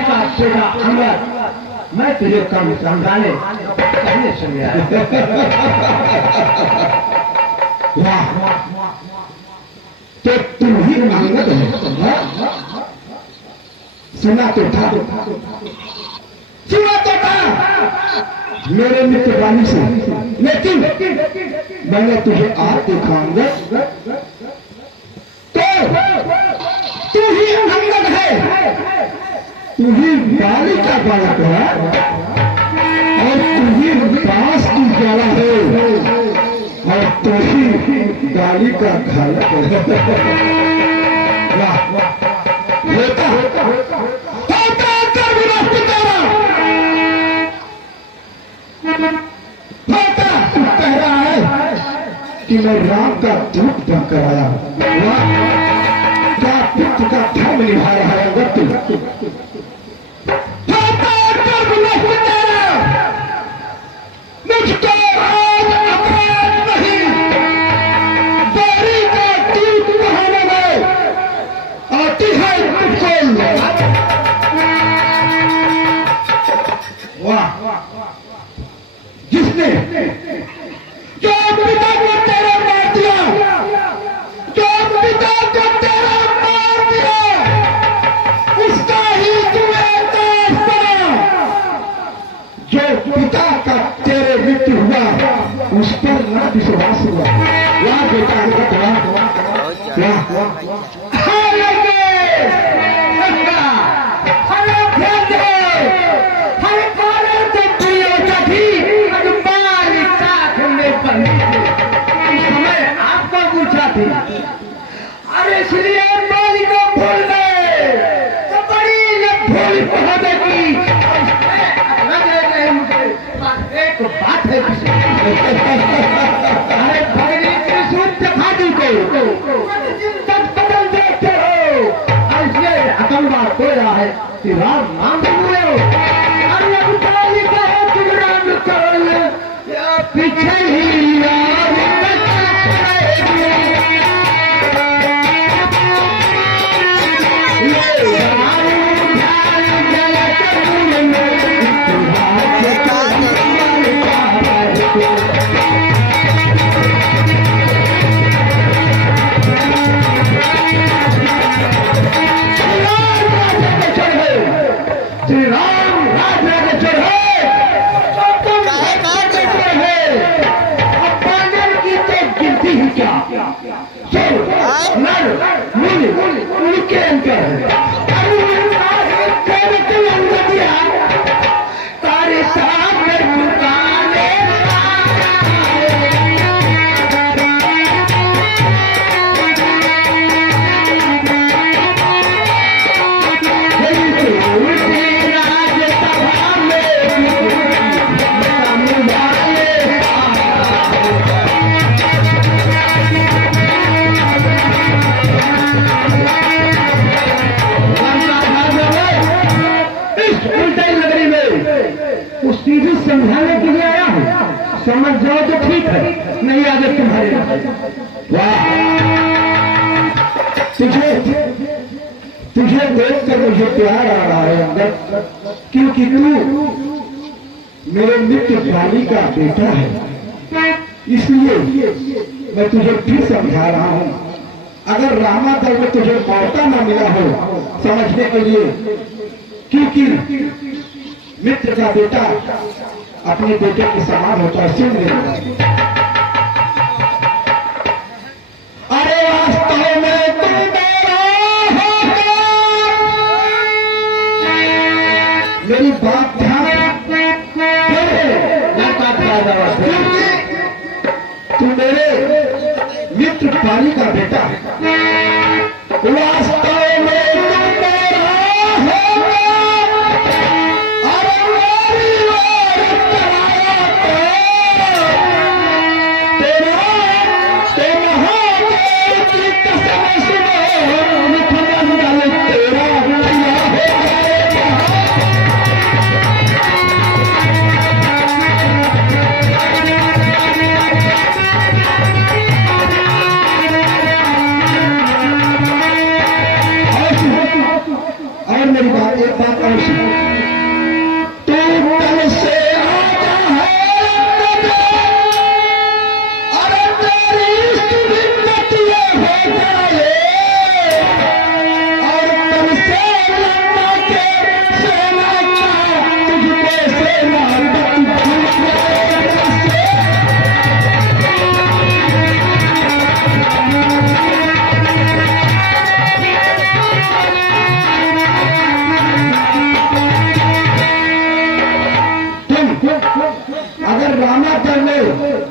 बाल का बेटा अंगद, मैं तुझे कम समझाने कहने सुन वाह, तो तुम ही अंगद हो? सुना तो था, सुना तो था मेरे मित्र वाली से, लेकिन मैंने तुझे आज दिखाऊंगा तो तू ही अंगद है, तू ही बाली का बालक है और तू ही बांस की ज्वाला है और तू ही बाली का घालक है। वाह, होता कह रहा है कि मैं राम का दूत बनकर आया हूं। क्या पितृ का धर्म निभा रहा है अगर तू मुझको आज अपराध नहीं, बारी का दूत बहाने में आती है तुझको। वाह, जिसने जो पिता को तेरा मार दिया, जो पिता को तेरा मार दिया, उसका ही तुम्हें दास बना। जो पिता का तेरे मृत्यु हुआ उस पर ना विश्वास हुआ। वाह बेटा, अरे इसलिए बाली को भूल गए तो बड़ी ये भूल होने की एक बात है। अरे भगनी त्रिशूल दिखा दी को तक बदल देते हो, ऐसे अकलबात हो रहा है कि राम नाम बोले हो। अरे अब बाली का तुम राम करो पीछे ही समझाने के लिए आया हूँ, समझ जाओ तो ठीक है, नहीं आगे तुम्हारे। वाह, तुझे देख कर मुझे प्यार आ रहा है अंदर, क्योंकि तू मेरे मित्र बाली का बेटा है। इसलिए मैं तुझे फिर समझा रहा हूँ, अगर रामादल में तुझे मौका न मिला हो समझने के लिए, क्योंकि मित्र का बेटा अपने बेटे के समान होता है। सुन ले, अरे वास्तव में तू मेरा होगा, मेरी बात ध्यान, तू मेरे मित्र बाली का बेटा है। वास्तव में मेरी बात, एक बात और सुन। तू कल से आजा है अरे तेरी स्थिति हो जाए और कल से लम्बा के सेना का तुझको सेना अगर रामाचर में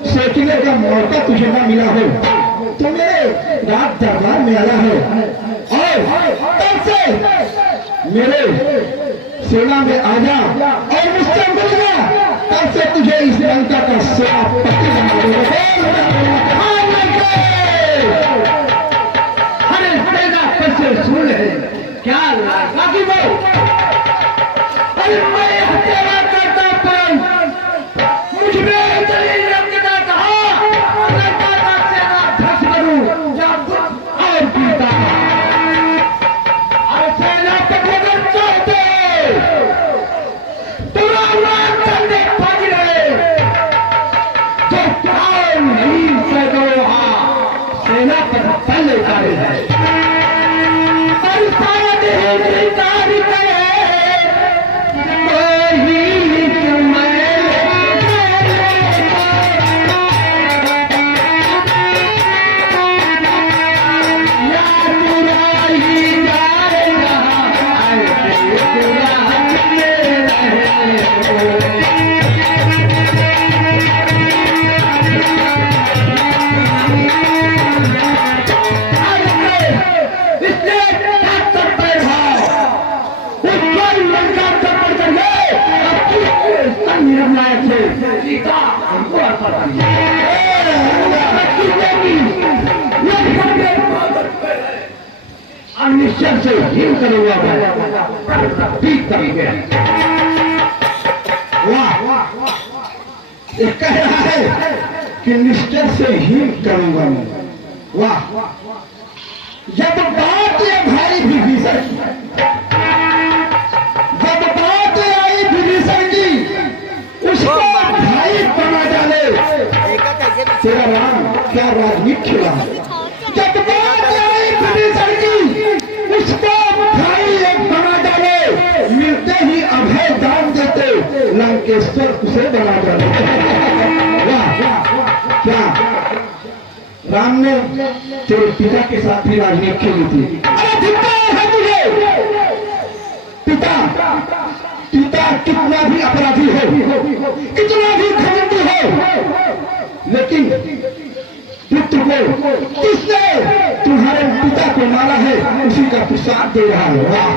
सोचने का मौका तुझे न मिला हो तो मेरे रात दरबार में आया है और तब से मेरे सेना में आ जा और मुझसे मिलना, तब से तुझे इस लंका का सेनापति बना दूंगा। अरे सेनापति सुन है क्या बाकी वो अरे मैं हत्या करता पर मुझमें इतनी रंगना कहा लंका सेना ध्वस्त करूं या और पीता अरे सेनापति अगर चाहते पूरा रात करने पड़ रहे तो काम नहीं से दो सेनापति पहले कार्य है और शायद ही कार्य करे निश्चय से हिम करूंगा ठीक करेंगे। वाह, ये कह रहा है कि निश्चय से हिम करूंगा मैं। वाह, जब बात ये भाई विभीषण, जब बात आई विभीषण की उसको भाई बना डाले, तेरा राम क्या राजनीति खेला। जब बात आई विभीषण की उसको भाई एक बना डाले, मिलते ही अभय दान देते, लंकेश्वर उसे बना डाले। वाह, क्या राम ने तेरे पिता के साथ भी राजनीति खेली थी। अरे धिक्कार है तुझे, पिता पिता कितना भी अपराधी हो, कितना भी घमंडी हो, लेकिन पुत्र को किसने तुम्हारे पिता को मारा है उसी का तू साथ दे रहा है। वाह,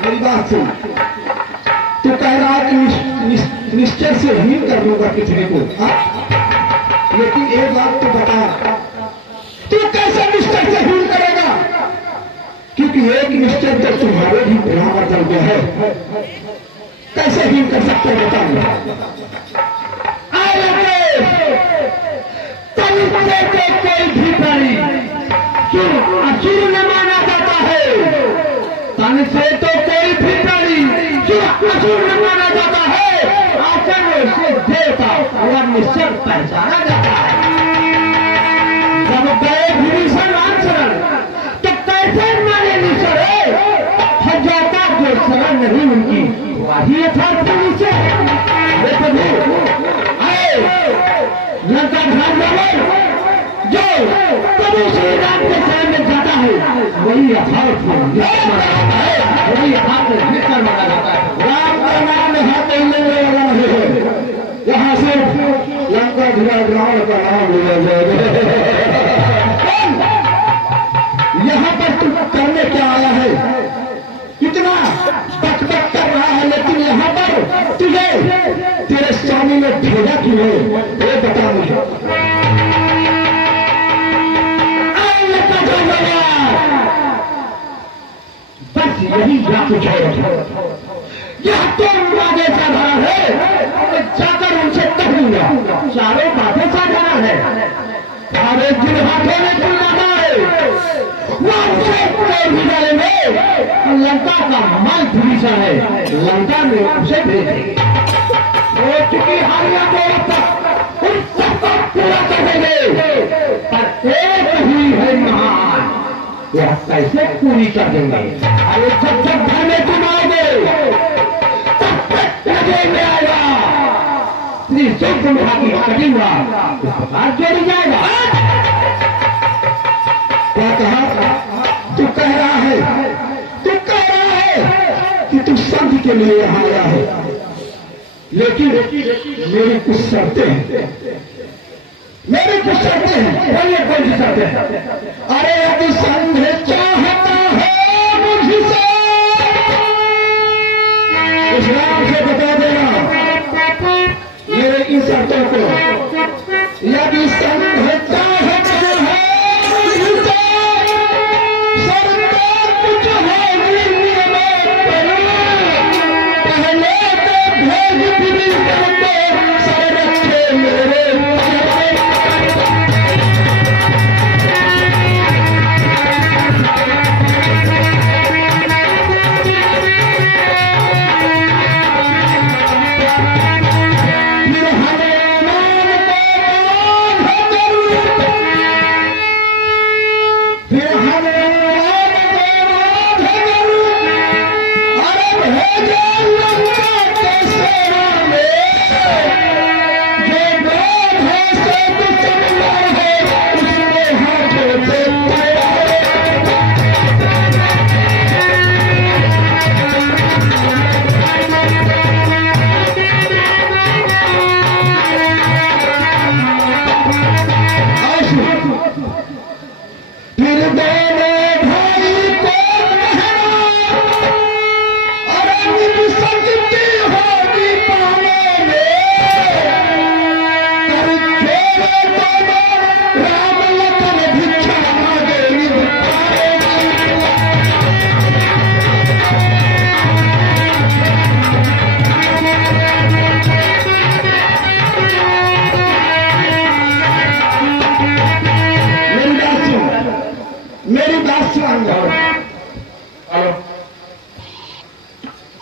मेरी बात सुन। तू कह रहा है कि निश्चय से हीन कर लूंगा पृथ्वी को, लेकिन एक बात तो बता, तू कैसे निश्चय से हीन करेगा? क्योंकि एक निश्चय तो तुम्हारे भी बराबर दर्ज है, कैसे हीन कर सकते हो बताओ। कोई भी प्राणी क्यों असुर न माना जाता है, तन से तो कोई भी प्राणी क्यों असुर न माना जाता है, आखिर से देवता और निश्चय पहचाना जाता है। जब गए विभीषण रामचरण तो कैसे माने निश्चय है जाता जो शरण नहीं उनकी वही यथार्थ निश्चय लंका घाट जो प्रभु श्री राम के शरण में जाता है वही यथार्थ है, वही यथार्थ निश्चय माना जाता है। राम का नाम यहाँ पे लेने वाला नहीं है, यहाँ सिर्फ लंका रावण का नाम लिया जाएगा। यहाँ पर तू करने क्या आया है? इतना बकबक कर रहा है, लेकिन यहाँ पर तुझे तेरे स्वामी ने भेजा क्यों है, ये बता मुझे। बस यही कुछ है, यह तो आगे साधारण है, जाकर उनसे कह दूंगा चारों बातें साधारण है, अरे जिन हाथों में तुम लगा है वो भी डालेंगे। का माल विभीषण है, लंका में उसे भेजेंगे। वो चुकी हारियां उन सबको पूरा कर देंगे, पर एक ही है महान, वह कैसे पूरी कर देंगे? अरे जब जब घर में तुम आओगे तब तक लगे में आएगा श्री सूर्य की कटिंगा इस प्रकार जोड़ी जाएगा। क्या कहा? तू कह रहा है कि तू संधि के लिए यहाँ आया है, लेकिन मेरी कुछ शर्तें हैं। बोलिए कौन सी शर्तें हैं? अरे यदि संधि चाहता है मुझसे, उस नाम से बता देना मेरे इन शर्तों को। यदि संधि चाहता है मुझसे, शर्तें कुछ होगी पहले तो भेज भी करते सर रखे मेरे।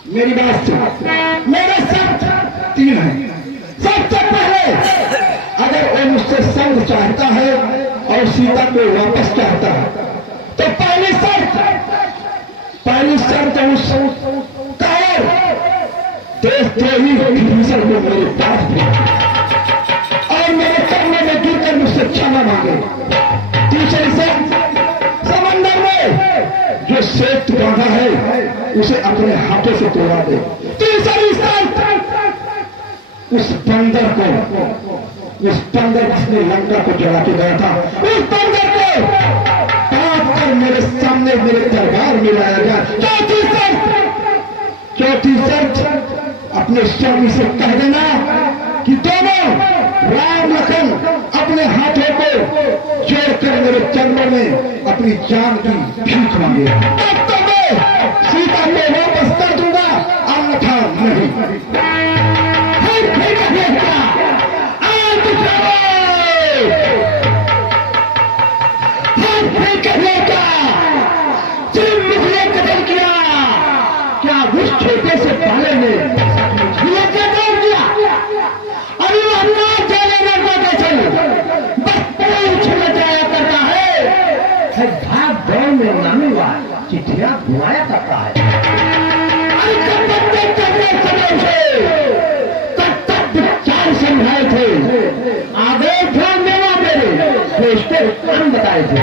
मेरी बात सुन। मेरे शर्त 3 है। सबसे पहले, अगर वो मुझसे संग चाहता है और सीता को वापस चाहता है, तो पहली शर्त उस देशद्रोही विभीषण को मेरे पास भेजा और मेरे चरणों में गिरकर मुझसे क्षमा मांगे। दूसरी शर्त, समंदर में जो सेतु बांधा है उसे अपने हाथों से तोड़ा दे। तीसरी शर्त, उस बंदर जिसने लंका को जला के गया था, उस बंदर को काट कर मेरे सामने मेरे दरबार में लाया जाए। चौथी शर्त, अपने स्वामी से कह देना कि दोनों राम लखन अपने हाथों को जोड़कर मेरे चरणों में अपनी जान की भीख मांगे, तब तो मैं सीता को वापस कर दूंगा, अन्यथा नहीं। क्या उस छोटे से पाले ने किया? अभी वो अन्ना चले करता चल बस पूछने जाया करता है, भाग दौड़ में नामी हुआ चिट्ठियां घुमाया करता है। अरे जब बच्चे चलने समय से तब विचार समझाए थे, आगे ध्यान देना मेरे सोचते काम बताए थे।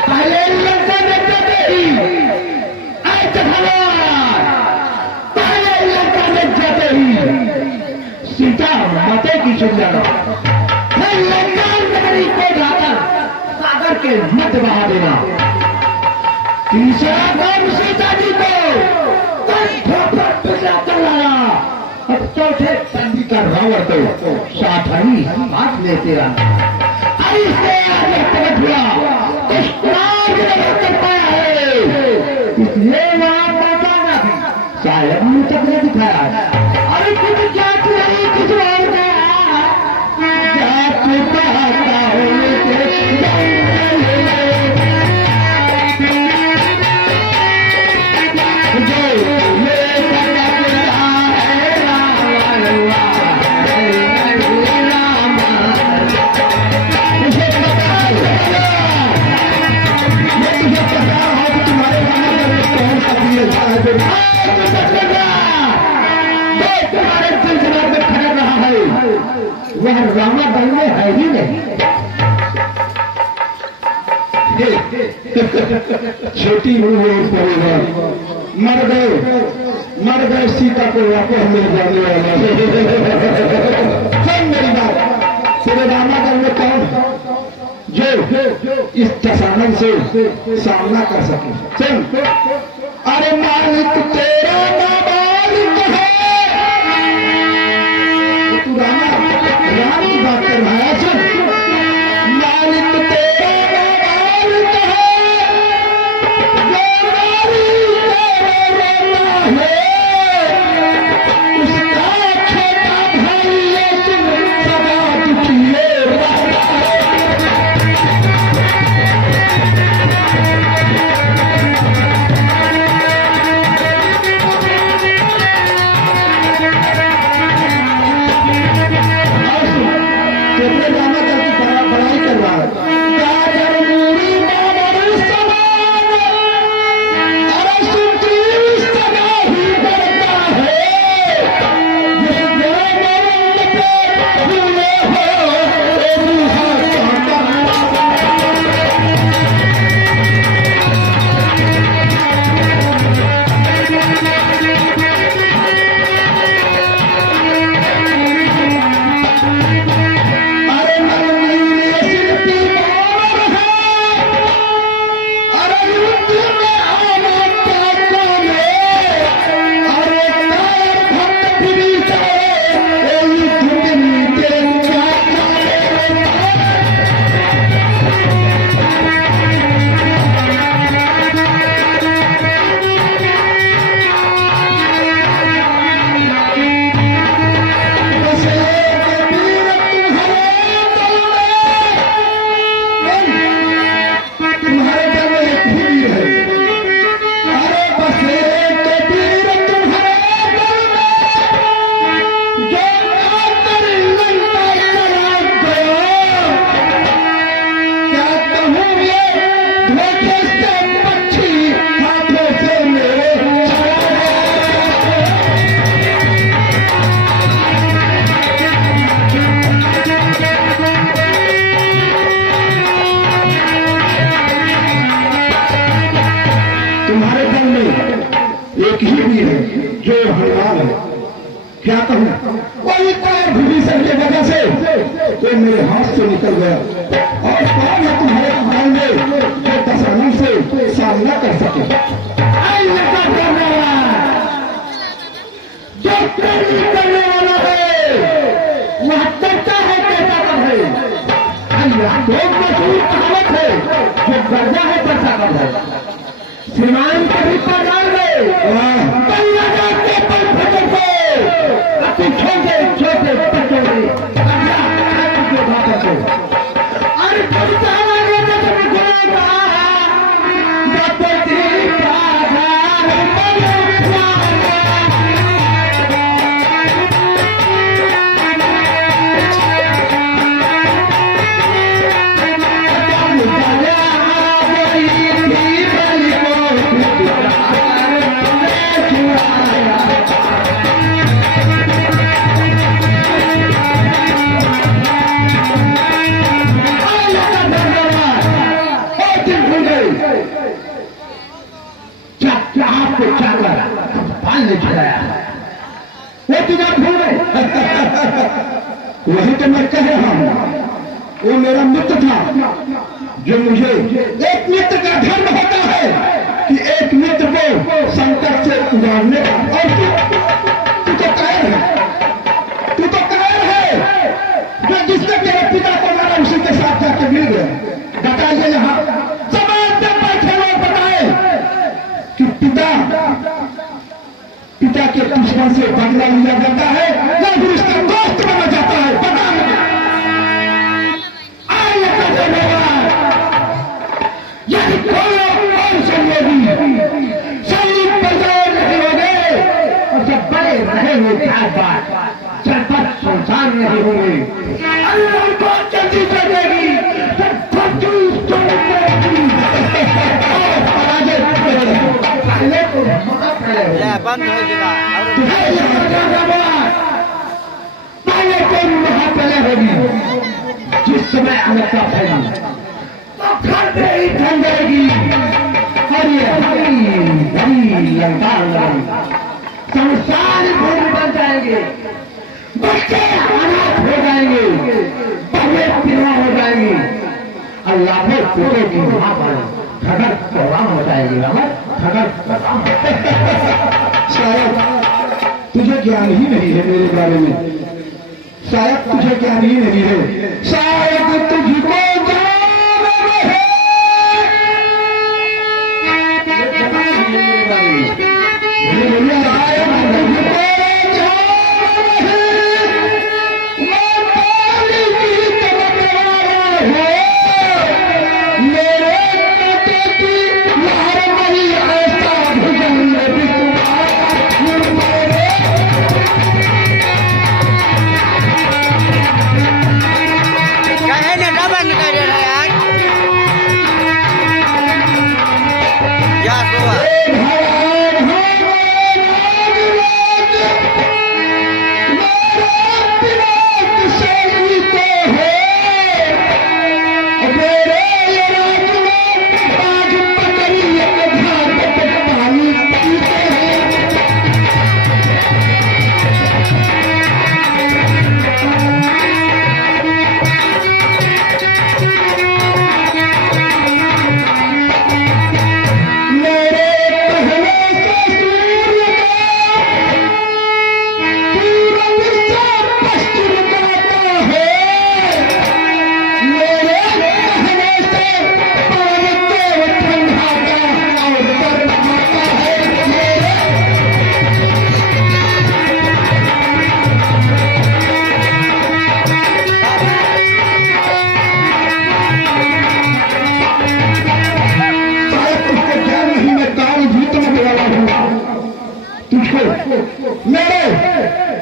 पहले लंका में जाते ही सीता माते की सुंदर फिर लंका नगरी को जाकर सागर के मध्य बहा देना। तीसरा काम सीता जी को कर लाया और चौथे पंडी का रावण को साथ ही हाथ लेते रहना। इससे आगे तक हुआ कुछ कर पाया है, इसलिए वहां बताना भी शायद मुझ तक ने दिखाया है। अरे कुछ जाति नहीं, कुछ और जाति कहता हूँ तुम्हारे सिलसिले में खड़ा रहा है वह रामा दल में है ही नहीं। छोटी उम्र परिवार मर गए सीता को वापस मिल जाने वाला। सुन मेरी बात, तेरे रामा दल में कौन जो इस दशानन से सामना कर सके? सुन, अरे मालिक तेरा मालिक है। तू राम की बात कर रहा है। सुन, मालिक तेरा मालिक है, जो मालिक तेरा है, उसका छोटा भाई है, तुम सदा दुखी है। एक ही भी है जो हनुमान है। क्या कहूँ, कोई कार विभीषण की वजह से तो मेरे हाथ से निकल गया। और कौन है तुम्हारे मान में जो दशानन से सामना कर सके? जो करने वाला है वह करता है, कैसा कर है। एक मशहूर कहावत है, जो गर्जा है कैसा कर है। श्रीमान कभी पर डाल गए छोटे छोटे बच्चों ने अरे वही तो मैं कहे हम, वो मेरा मित्र था जो मुझे, एक मित्र का धर्म होता है कि एक मित्र को संकट से उजाड़ने का। और तू तो कायर है, तू तो कायर है जो जिसने तेरे पिता को मारा उसी के साथ जाके मिल गया। बताइए यहाँ समाज में बैठे लोग बताए कि पिता के दुश्मन से बदला लिया जाता है या फिर उसका दोस्त बना जाता है? पता नहीं। यदि कोई और संयोगी सैनिक बजाय नहीं होंगे और जब बड़े रहेंगे 4 बार जनपद सुनसान नहीं होंगे, अल्लाह को जल्दी चलेगी पहले तो बंद हो गया और तुम्हारे यहाँ क्या गड़बड़? पहले तुम महापहले होगी जिस समय अमेरिका फैली तो खंडे ही ठंड जाएगी और ये बड़ी बड़ी लंबा संसार भूमि बन जाएंगे, बच्चे अनाथ हो जाएंगे, बड़े पिलवा हो जाएंगे, अल्लाह ने पूरे की वहां पर खबर प्रोग्राम हो जाएगी। खबर शायद तुझे ज्ञान ही नहीं है मेरे बारे में, शायद तुझे ज्ञान ही नहीं है, शायद तुझको ज्ञान है मेरे बारे में। शायद तुझको ज्ञान है, मैं पानी की तमन्ना है, मेरे कांटे की लहर नहीं ऐसा भुजन में कहे ने डबल कर रहे यार या सुबह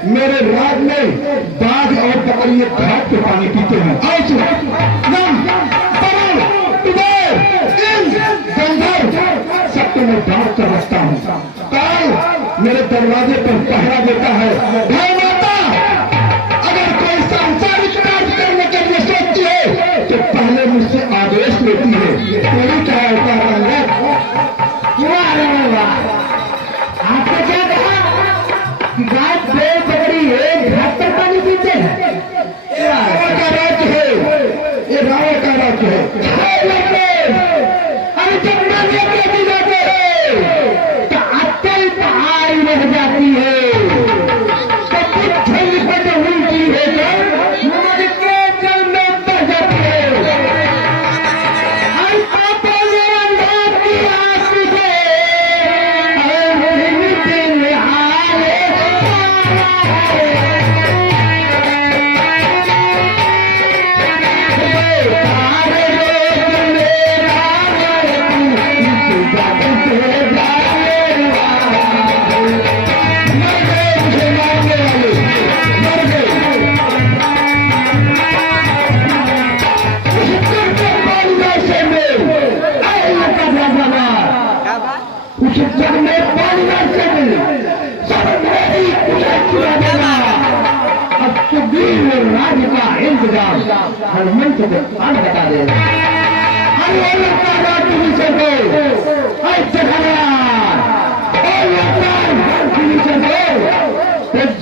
मेरे राज में बाघ और बकरिए घाट पे पानी पीते हैं। सब तुम्हें बाढ़ कर रखता हूँ। काल मेरे दरवाजे पर पहरा देता है। भाई माता, अगर कोई सांसारिक कार्य करने के लिए सोचती है तो पहले मुझसे आदेश लेती है। कोई क्या होता है? आपने क्या कहा? गाय पेड़ पकड़ी है, घाट पर पानी पीते हैं। ये रावण का राज्य है, ये रावण का राज्य है। अरे जब नदी के जाते हैं तो अक्कल पहाड़ी रह जाती है, तो पत्थर पर जो उल्टी है तो नदी के जल में बह जाती है। हर पापों ने अंधार की आंख से राज्य का इंतजाम हनुमंत को आज बता दे।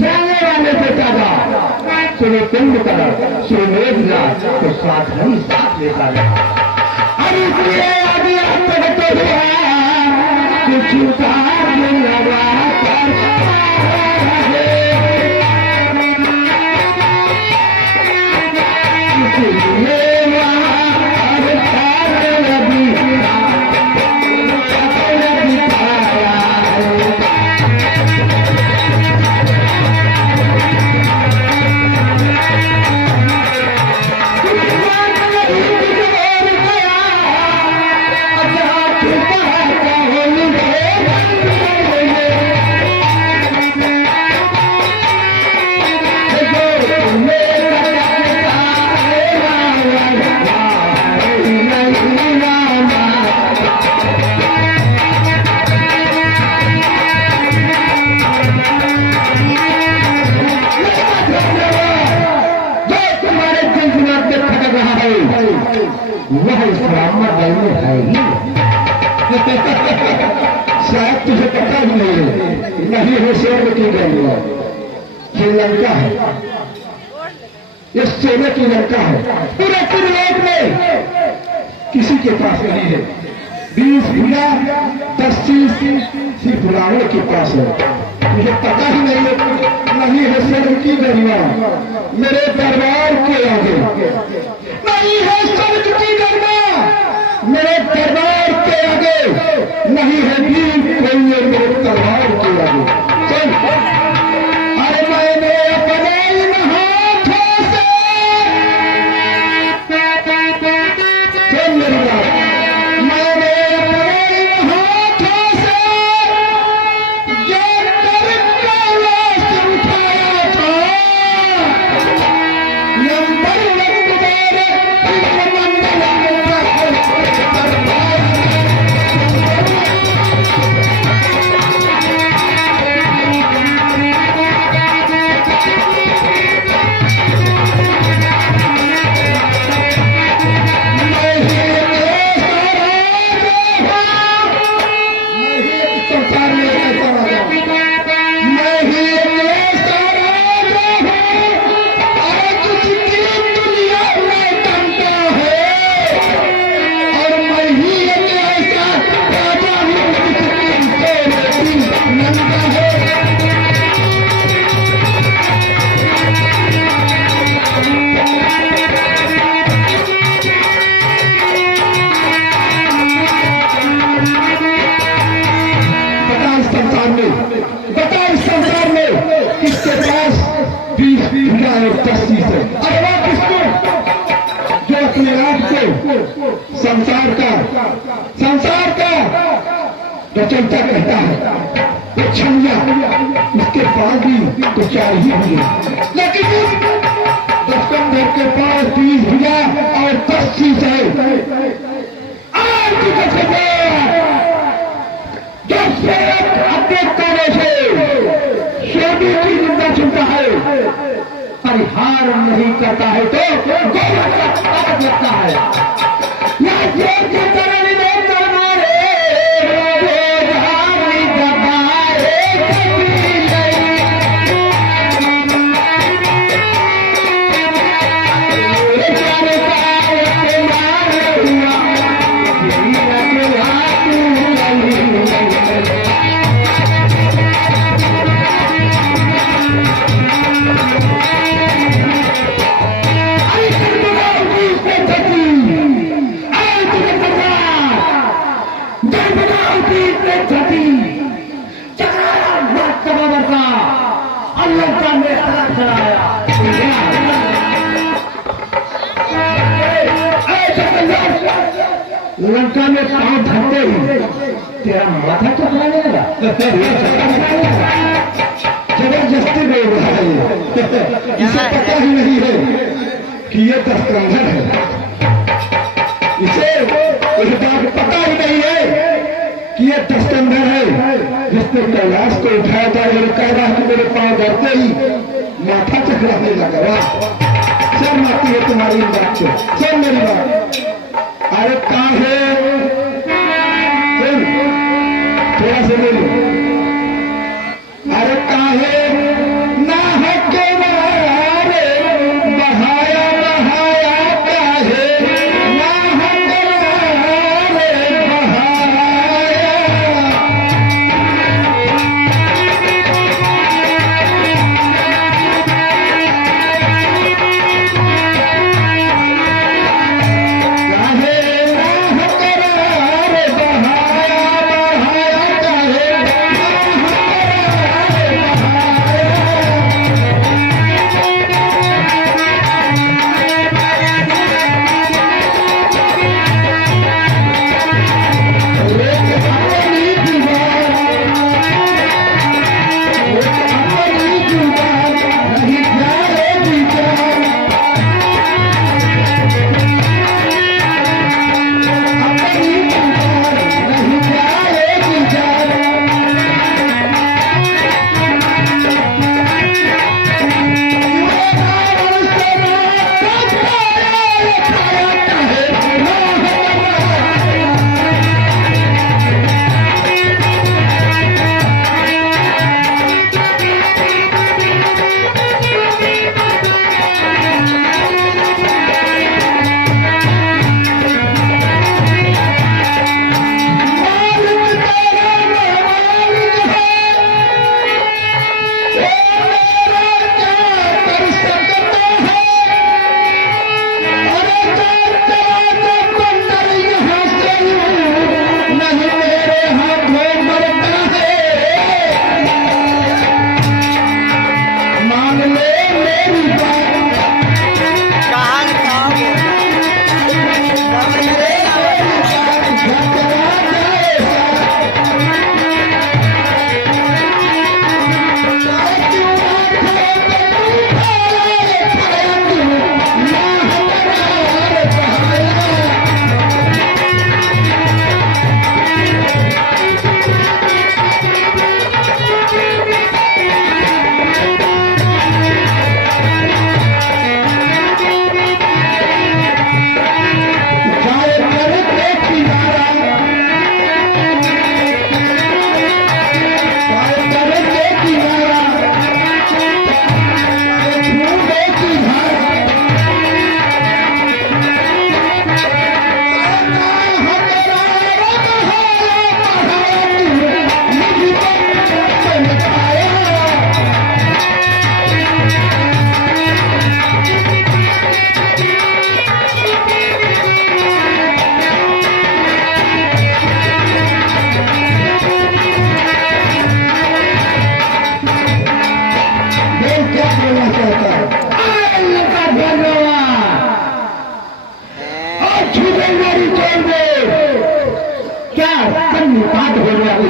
जाने वाले से ज्यादा श्री कुंभ कलर श्री मेघनाथ को साथ नहीं साथ लेता है। और इसलिए अभी आप कहते हैं कुछ उतार लगा कर वह इस ब्राह्मण दल में है ही शायद तुझे पता ही नहीं है स्वर्ग की गंगा ये लंका है, ये सोने की लंका है। पूरे त्रिलोक में किसी के पास नहीं है। 20 भुजा 10 चीज सिर्फ रावण के पास है। मुझे पता ही नहीं है स्वर्ग की गरिमा मेरे दरबार के आगे, नहीं है स्वर्ग की गरिमा मेरे दरबार के आगे, नहीं है वीर कोई मेरे दरबार के आगे। चल अरे मैंने अपने इन हाथों से चल मेरी बात, मैंने अपने इन हाथों से जो कैलाश उठाया था, नंबर संसार का रचयिता कहता है वो छमिया, उसके पास भी तो क्या ही हुए, लेकिन दशकंधर के पास 20 भुजा और 10 चीज है। आज जो सेवक अपने कानों से सोने की निंदा सुनता है, परिहार नहीं करता है तो गौरव का पाप लगता है। लंका में पांव धरते ही तेरा माथा चकराने लगा, जबरदस्ती बोल रहा है। इसे पता ही नहीं है कि ये दशकंधर है, इसे इस बात पता ही नहीं है कि ये दशकंधर है जिसने कैलाश को उठाया था। और कैलाश को मेरे पांव धरते ही माथा चकराने लगा। शर्म आती है तुम्हारी बात से, सुन मेरी बात। अरे कहाँ है थोड़ा से बोलो, अरे कहाँ है ना है के मारे बहाया बहाया का है, ना है के मारे बहाया।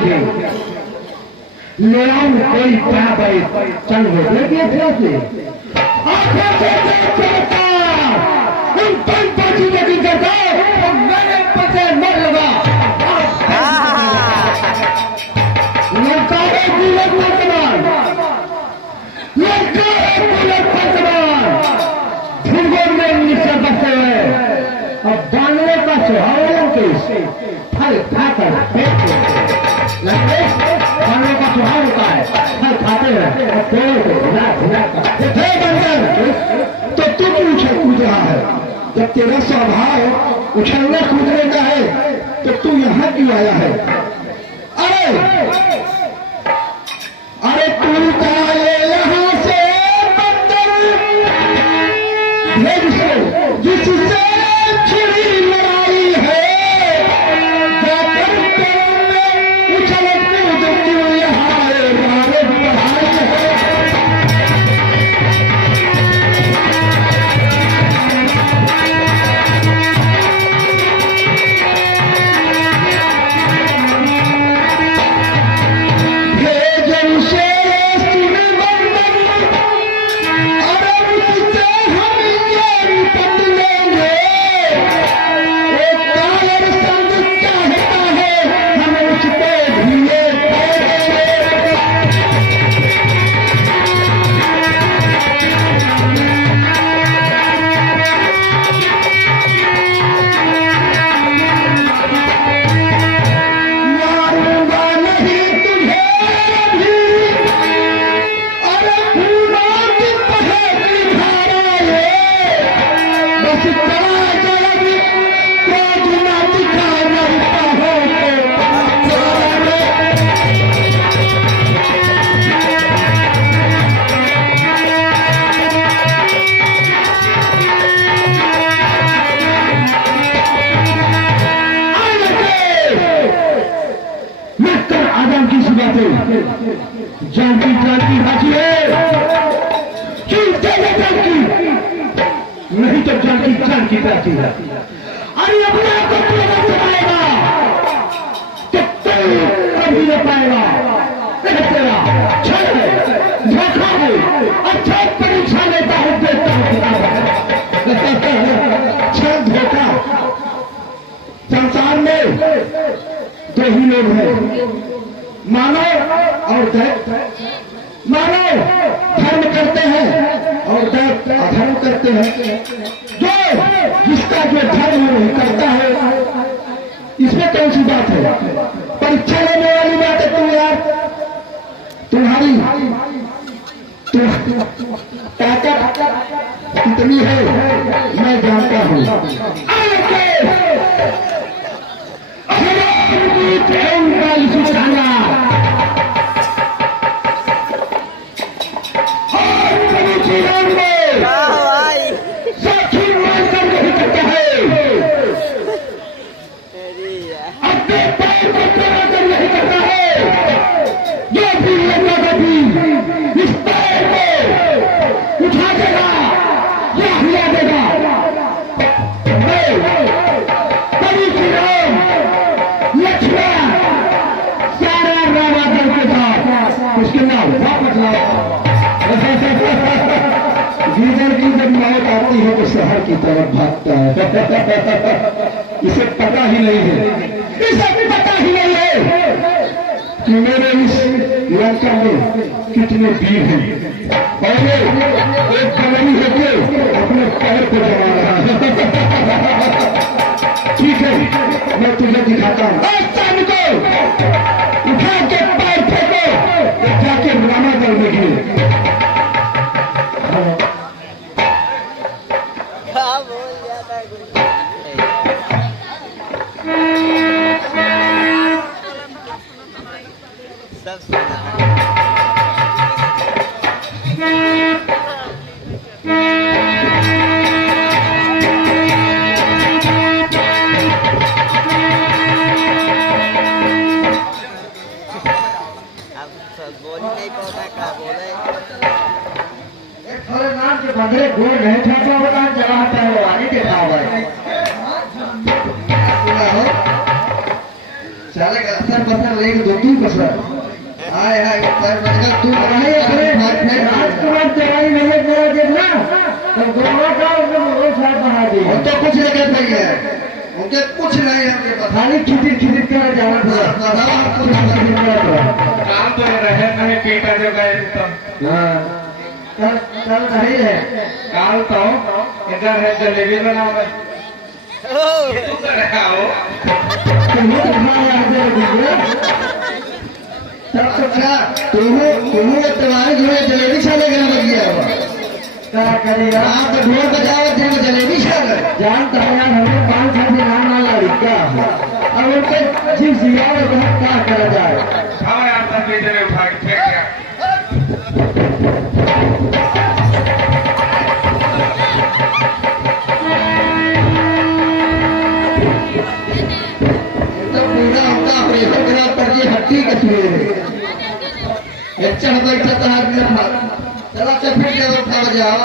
उठे, ले आओ कोई पावे चल हो देखिए कैसे आंखों से देखता उन पंपाजी की जगह मेरे पते मर लगा लड़कारे बुलेट पकड़ान लड़कारे बुलेट पकड़ान फुटबॉल में नीचे बसे हुए अब बांधने का सुहावों के फल खाकर लगते बांधने का सुहाव होता है फल खाते हैं और पेड़ों को हिला हिला कर बंदर तो तू क्यों कूद रहा है जब तेरा स्वभाव उछलने कूदने का है तो तू यहाँ क्यों आया है अरे अरे तू आए यहाँ से बंदर जिससे छिड़ी लड़ाई है जाकर पेड़ों में उछल कूद क्यों यहाँ आए मारे पढ़ाई है जानकी जानकी हाथी नहीं तो जानकी जानकी जाती है अरे अपने आप को तू अगर समाएगा तो तू कभी नहीं पाएगा तेरा छल है धोखा है अच्छा परीक्षा लेता हूं देखता हूं छल धोखा संसार में दो ही लोग हैं मानव और दैत्य मानव धर्म करते हैं और दैत्य अधर्म करते हैं जो जिसका जो धर्म है वही करता है इसमें कौन सी बात है परीक्षा लेने वाली बात है तुम यार तुम्हारी ताकत कितनी है मैं जानता हूं गीजर की जब मौत आती है तो शहर की तरफ भागता है इसे पता ही नहीं है इसे पता ही नहीं है कि मेरे इस लंका में कितने वीर हैं पहले एक गलनी होकर अपने पैर को जमा रहा है ठीक है मैं तुझे दिखाता हूं को उठा के पैर फेंको जाके ड्रामा करने के लिए बंदरे गोल नहीं ठेका होगा जगह पहलवानी देखा हुआ है साले का असर पसर लेके दो तू पसर आए हाय सर बचका तू नहीं अपने राजकुमार चढ़ाई नहीं मेरा देखना तो दोनों का वो साथ बना दी हम तो कुछ नहीं कर पाएंगे उनके कुछ नहीं है उनके पास खाली खिदिर कर जाना था काम तो रहे नहीं पीटा जो गए तो कल नहीं है काल तो इधर है जलेबी बना रहे आओ अच्छा तुम्हें तुम्हारे घर में जलेबी छाने का लग गया हुआ क्या करेगा आप तो ढोल बजाओ थे में जलेबी छान जानता है यार हमें 5-6 दिन आना लड़ी क्या अब उनके जीव जिया और बहुत क्या करा जाए हाँ यार तब इधर उठा के फेंक दिया तो पूरा उनका ऑपरेशन करा पर ये हड्डी कसरी है अच्छा बैठा था आदमी था चला से फिर जब उठा बजाओ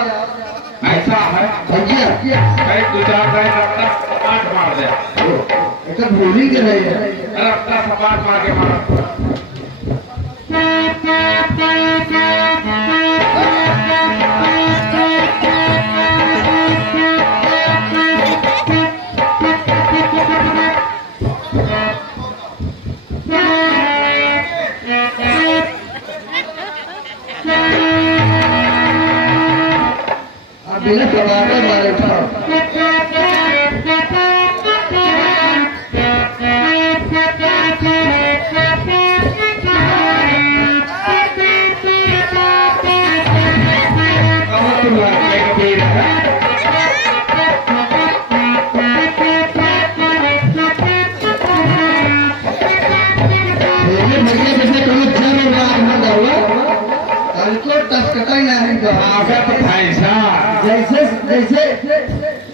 ऐसा है भैया कई 2-4 दिन रखता सपाट मार दिया एक भूली के नहीं है रखता सपाट मार के मारा बिना टमाटर मारे था कहाँ तुम लगने का पेड़ है ये भैया जैसे कभी चल रहा है हुआ हमको टसकता ही नहीं तो आगे तो भैंसा जैसे जैसे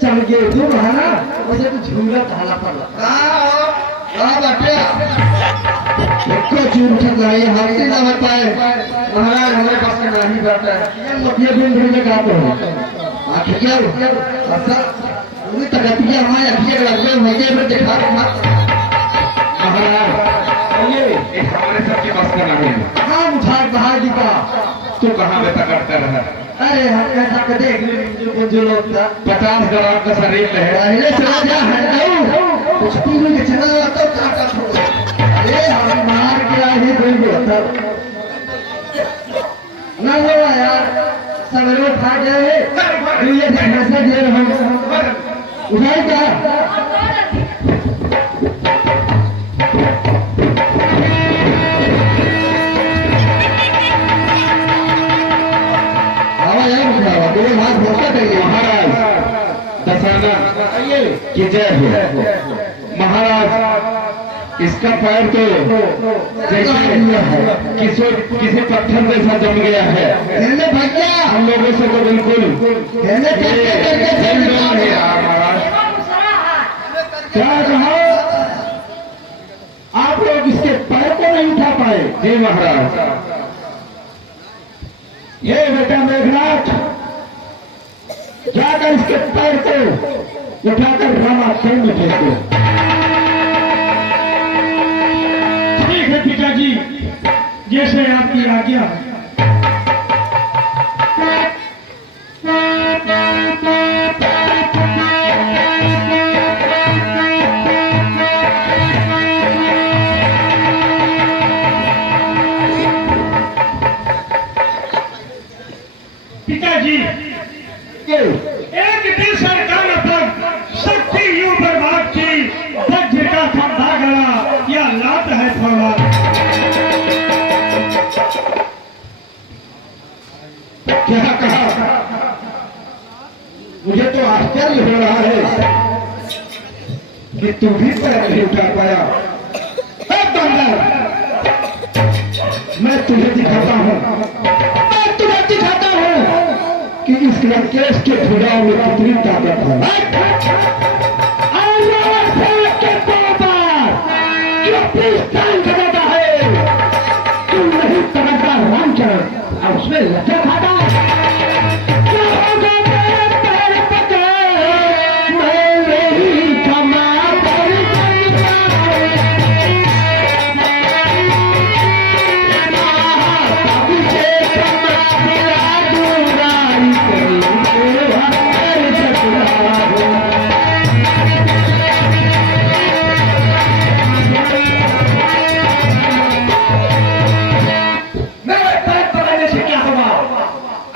चल गए तुम है ना वैसे तो झूला ढाला पड़ा कहाँ बैठे इसको चूर उठक रही है हमसे ना बच पाए महाराज हमारे पास में नहीं बैठा है ये दिन ढूंढने का तो आखिया अच्छा उन्हीं तकतिया हमारे अखिया लगते मजे में दिखा महाराज ये एक हमारे सबके बस का नहीं है कहाँ उठा बाहर दिखा तू कहाँ बेटा करता रहा अरे हम ऐसा कर देख ले जो लोग था 50 ग्राम का शरीर है पहले चला जा हटाओ कुछ पी में चला तो काटा छोड़ अरे हम मार के आए कोई होता ना हो यार सवेरे उठा गए ये मैसेज दे रहा हूँ उठाई क्या हवा यार उठावा तेरे हाथ भोसा चाहिए महाराज दशानन की जय हो महाराज इसका पैर तो जैसे किसी पत्थर जैसा जम गया है हिलने भैया हम लोगों से तो बिल्कुल हिलने जम गया है यार महाराज क्या कहा आप लोग इसके पैर को नहीं उठा पाए जी महाराज ये बेटा मेघनाथ जाकर इसके पैर को उठाकर रामा खेल में फेंक दो ठीक है पिताजी जैसे आपकी आज्ञा पिताजी एक दिन सरकार पर शक्ति यूं बर्बाद की वज्र का खंभा गड़ा या लात है थोड़ा क्या कहा मुझे तो आश्चर्य हो रहा है कि तू भी पैर नहीं उठा पाया ए बंदर मैं तुझे दिखाता हूँ मैं तुझे दिखाता हूँ कि इस लंकेश के भुजाओं में कितनी ताकत है तू नहीं समझता रामचरण और उसमें लज्जा खाता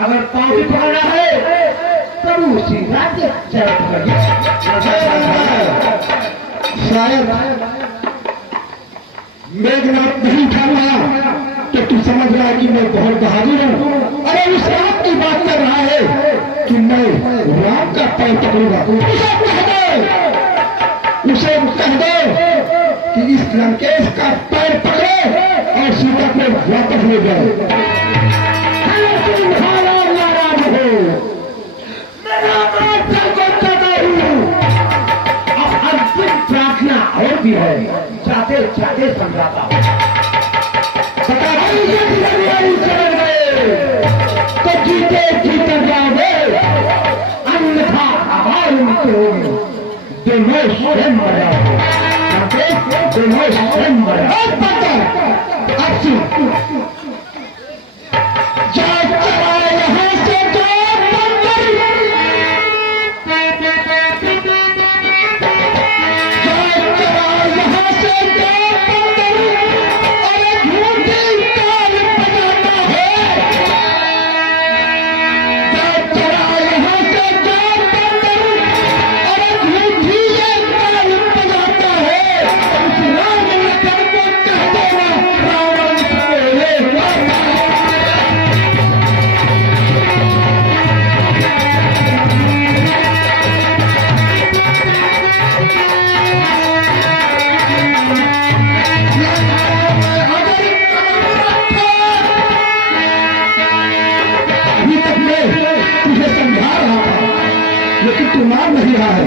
अगर पाँव भी पकड़ना है तब उसी राज्य शायद मेघनाथ नहीं उठाना तो तू समझ रहा है कि मैं बहुत बहादुर हूँ। अरे उस राम की बात कर रहा है कि मैं राम का पैर पकड़ूंगा। उसे कह दो कि इस लंकेश का पैर पकड़े और सीता को वापस ले जाए। और भी है जाते जाते समझाता हूँ तो जीते जीते जाओगे अन्यथा हमारे मित्र होंगे दोनों स्वयं मर जाओगे दोनों स्वयं मर लेकिन तू मान नहीं रहा है।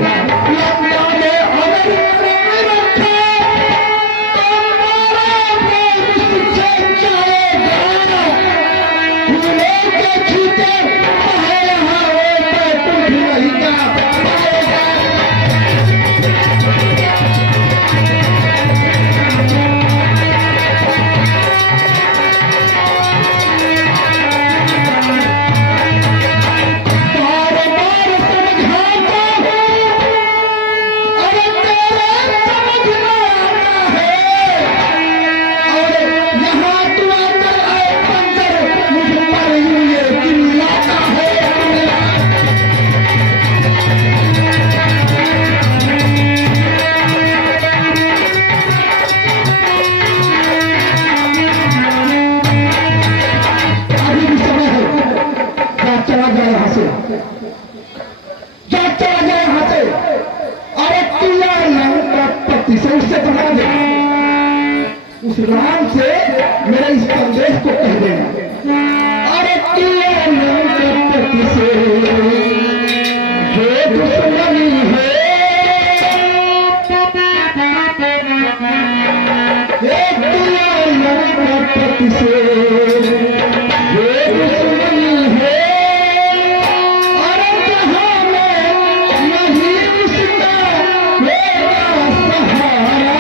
उस राम से मेरे इस संदेश को कह देना। अरे पति से जो दुश्मनी है पति से जो दुश्मनी है अरे जहाँ में नहीं उसका सहारा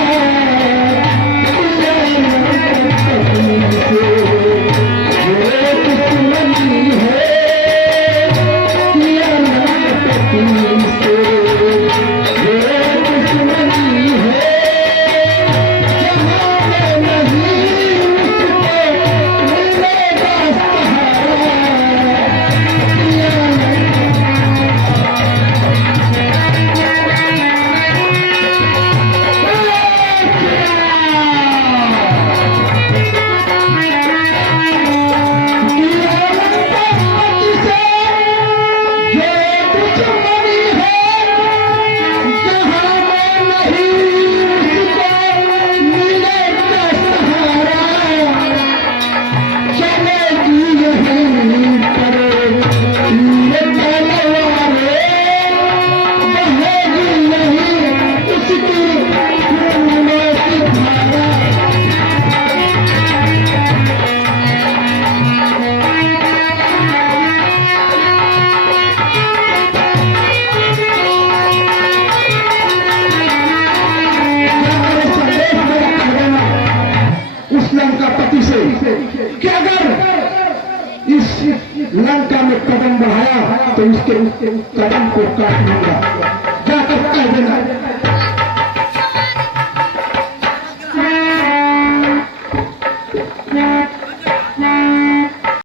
लंका में कदम बढ़ाया तो उसके कदम को काट लूंगा। जाकर कह देना